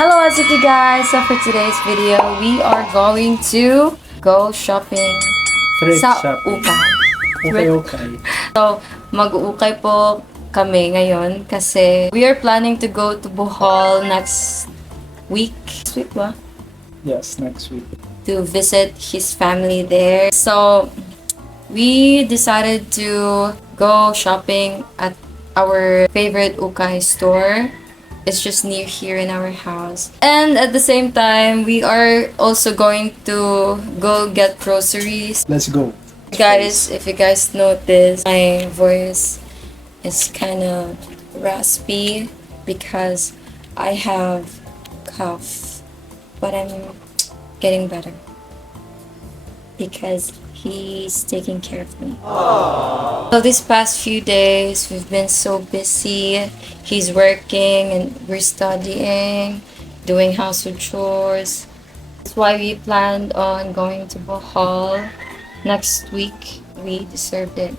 Hello, what's up you guys? So for today's video, we are going to go shopping Thrift sa shopping. Ukay. Okay. So, mag-uukay po kami ngayon kasi we are planning to go to Bohol next week. Next week ba? Yes, next week. To visit his family there. So, we decided to go shopping at our favorite Ukay store. It's just near here in our house. And at the same time, we are also going to go get groceries. Let's go. Guys, if you guys notice, my voice is kind of raspy because I have cough. But I'm getting better because he's taking care of me. So these past few days, we've been so busy. He's working and we're studying, doing household chores. That's why we planned on going to Bohol next week. We deserved it,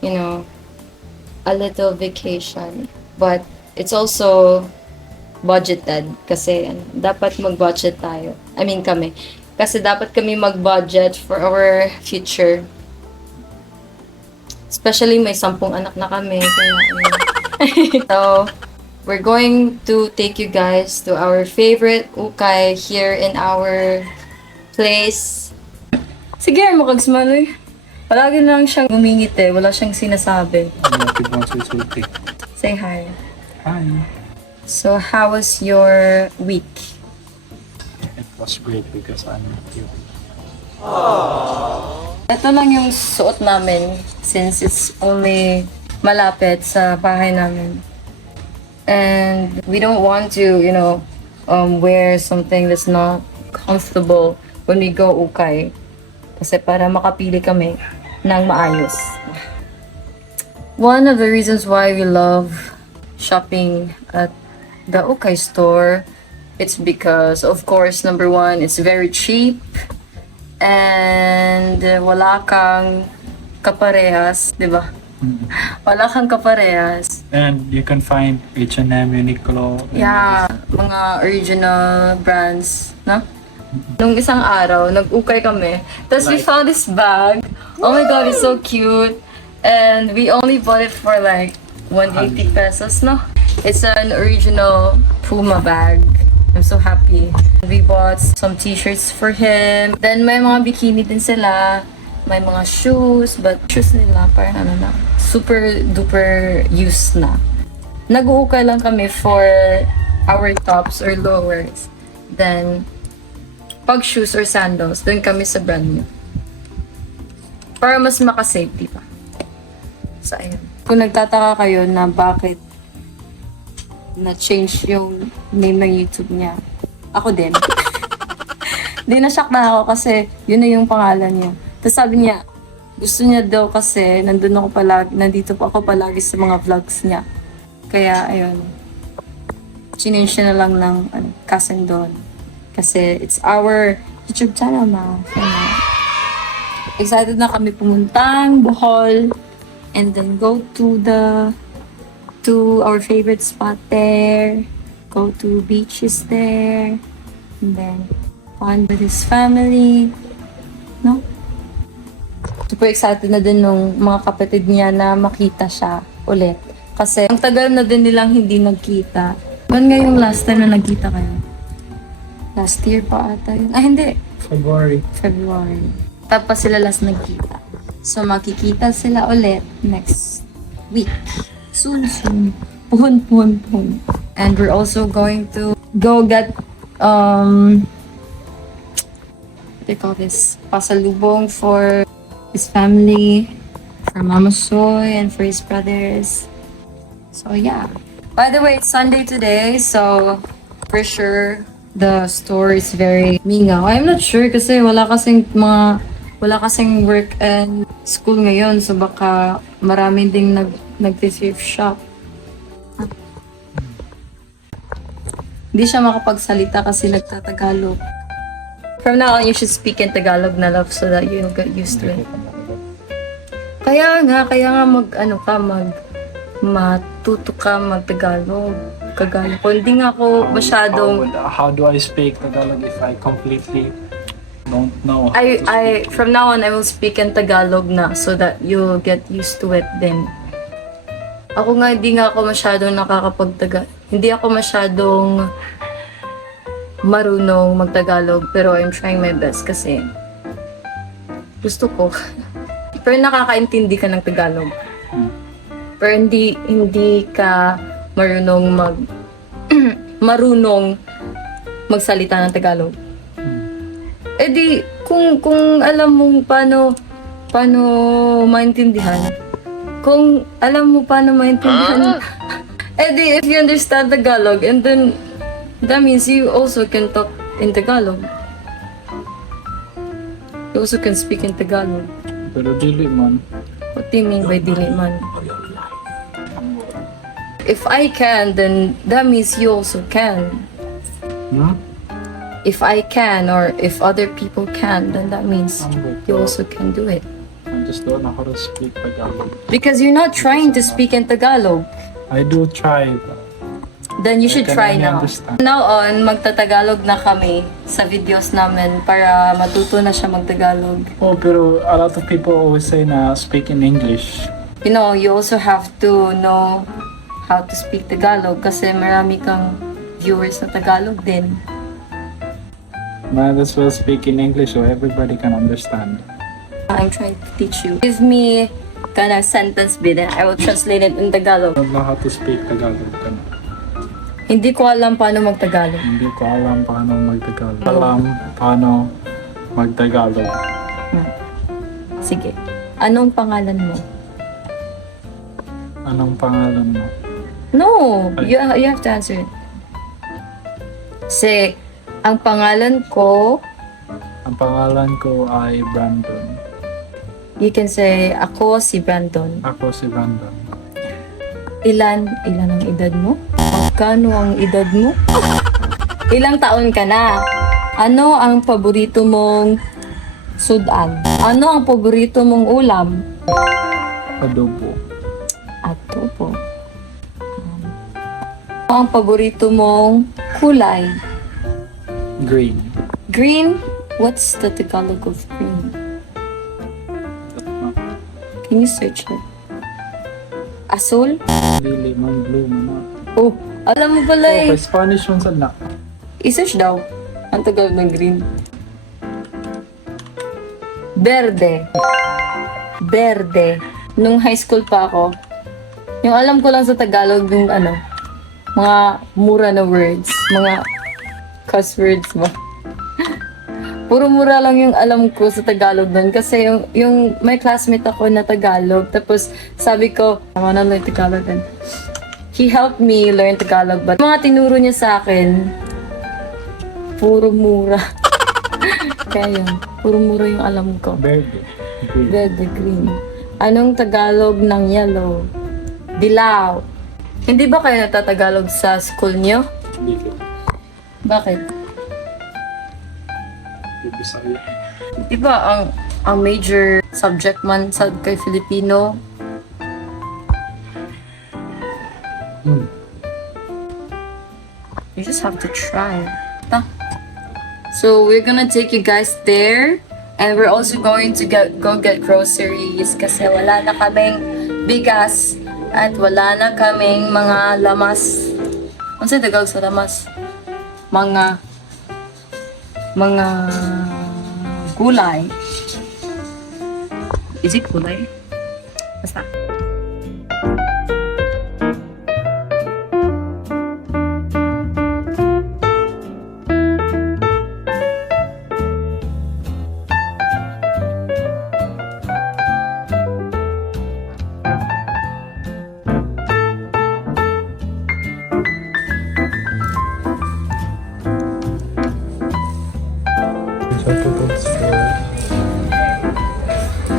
you know, a little vacation. But it's also budgeted kasi dapat mag-budget tayo. I mean kami. Kasi dapat kami mag-budget for our future. Especially may 10 anak na kami. Kaya, so, we're going to take you guys to our favorite ukay here in our place. Sige, makagsmalo eh. Palagi lang siyang gumingit eh. Wala siyang sinasabi. Say hi. Hi. So, how was your week? It was great because I'm with you. Ito lang yung suot namin since it's only malapit sa bahay namin. And we don't want to, wear something that's not comfortable when we go ukay. Kasi para makapili kami ng maayos. One of the reasons why we love shopping at the ukay store, it's because, of course, number one, it's very cheap. And wala kang kaparehas, di ba? Wala kang kaparehas. And you can find H&M, Uniqlo. Yeah, mga original brands, no? Nung isang araw, nag-ukay kami. Tapos we found this bag. Oh my God, it's so cute. And we only bought it for like 180 pesos, no? It's an original Puma bag. I'm so happy. We bought some t-shirts for him. Then may mga bikini din sila. May mga shoes. But shoes nila parang super duper used na. Nag-uukay lang kami for our tops or lowers. Then, pag shoes or sandals, dun kami sa brand new. Para mas maka-safety pa. So, ayun. Kung nagtataka kayo na bakit na-change yung name ng YouTube niya. Ako din. Di na-shock na ako kasi yun na yung pangalan niya. Tapos sabi niya, gusto niya daw kasi nandito pa ako palagi sa mga vlogs niya. Kaya, ayun. Change niya na lang ng Kasendon. Kasi it's our YouTube channel na. Excited na kami pumuntang Bohol and then go to our favorite spot there, go to beaches there, and then fun with his family, no? Super excited na din nung mga kapatid niya na makita siya ulit. Kasi ang tagal na din nilang hindi nagkita. When nga yung last time na nagkita kayo? Last year pa ata yun. Ah, hindi. February. Tapos sila last nagkita. So makikita sila ulit next week. Soon. Puhon. And we're also going to go get, what do you call this? Pasalubong for his family, for Mama Soy, and for his brothers. So, yeah. By the way, it's Sunday today, so for sure, the store is very mingaw. I'm not sure kasi wala kasing work and school ngayon, so baka marami ding nag-thrift shop. Hindi siya makapagsalita kasi nagtatagalog. From now on, you should speak in Tagalog na love so that you'll get used to it. Kaya nga matuto ka mag-Tagalog. kagaya ko. Hindi nga ako masyadong... How do I speak Tagalog if I completely don't know how to speak? From now on, I will speak in Tagalog na so that you'll get used to it then. Ako nga, hindi nga ako masyadong hindi ako masyadong marunong magtagalog, pero I'm trying my best kasi gusto ko. Pero nakakaintindi ka ng Tagalog. Pero hindi ka marunong magsalita ng Tagalog. Eh di, kung alam mo paano maintindihan, eh di, if you understand Tagalog, and then, that means you also can talk in Tagalog. You also can speak in Tagalog. Pero dili man. What do you mean by dili man? If I can, then that means you also can. If I can, or if other people can, then that means you also can do it. I just don't know how to speak Tagalog. Because you're not trying to speak in Tagalog. I do try. Then you should I can try only now. understand. Now on, magtatagalog na kami sa videos namin para matuto na siya magtagalog. Oh, pero a lot of people always say na speak in English. You know, you also have to know how to speak Tagalog kasi marami kang viewers na Tagalog din. Might as well speak in English so everybody can understand. I'm trying to teach you. Give me kind of sentence bit and I will translate it in Tagalog. I don't know how to speak Tagalog. Hindi ko alam paano magtagalog. Hindi ko alam paano magtagalog. Alam paano magtagalog. Sige. Anong pangalan mo? Anong pangalan mo? No, you have to answer it. Say, ang pangalan ko, Ang pangalan ko ay Brandon. you can say, ako si Brandon. Ako si Brandon. Ilan ang edad mo? Magkano ang edad mo? Ilang taon ka na? Ano ang paborito mong sudan? Ano ang paborito mong ulam? Adobo. Adobo. Ano ang paborito mong kulay? Green. Green? What's the Tagalog of green? Can you search it? Azul? Lili, man, blue, man. Oh, alam mo pala eh. Okay, Spanish yun sa na. I-search daw. Ang Tagalog ng green. Verde. Verde. Nung high school pa ako, yung alam ko lang sa Tagalog yung mga mura na words. Mga cuss words ba? Puro mura lang yung alam ko sa Tagalog nun. Kasi yung may classmate ako na Tagalog. Tapos sabi ko, I wanna learn Tagalog then. He helped me learn Tagalog. But mga tinuro niya sa akin, puro mura. Kaya yun, puro mura yung alam ko. Verde. Green. Verde, green. Anong Tagalog ng yellow? Dilaw. Hindi ba kayo natatagalog sa school niyo? Dili. Bakit? Bisaya. Diba ang major subject man sa kay Filipino? You just have to try. So we're gonna take you guys there, and we're also going to go get groceries kasi wala na kaming bigas at wala na kaming mga lamas. Ano sa Tagalog sa lamas? Mga gulay. Is it gulay? Basta.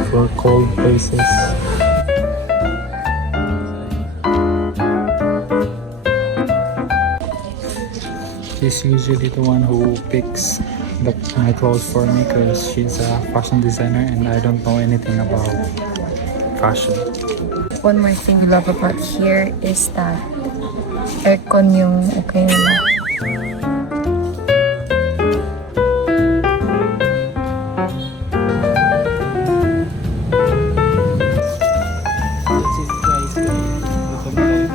For cold places. She's usually the one who picks my clothes for me because she's a fashion designer and I don't know anything about fashion. One more thing we love about here is that Aircon yung okay nila. That's it guys. Gutom na kayo.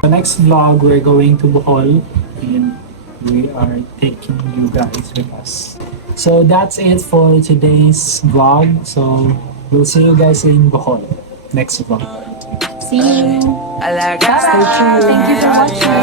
The next vlog, we're going to Bohol and we are taking you guys with us. So that's it for today's vlog. So we'll see you guys in Bohol next vlog. See you! Stay tuned. Thank you for watching!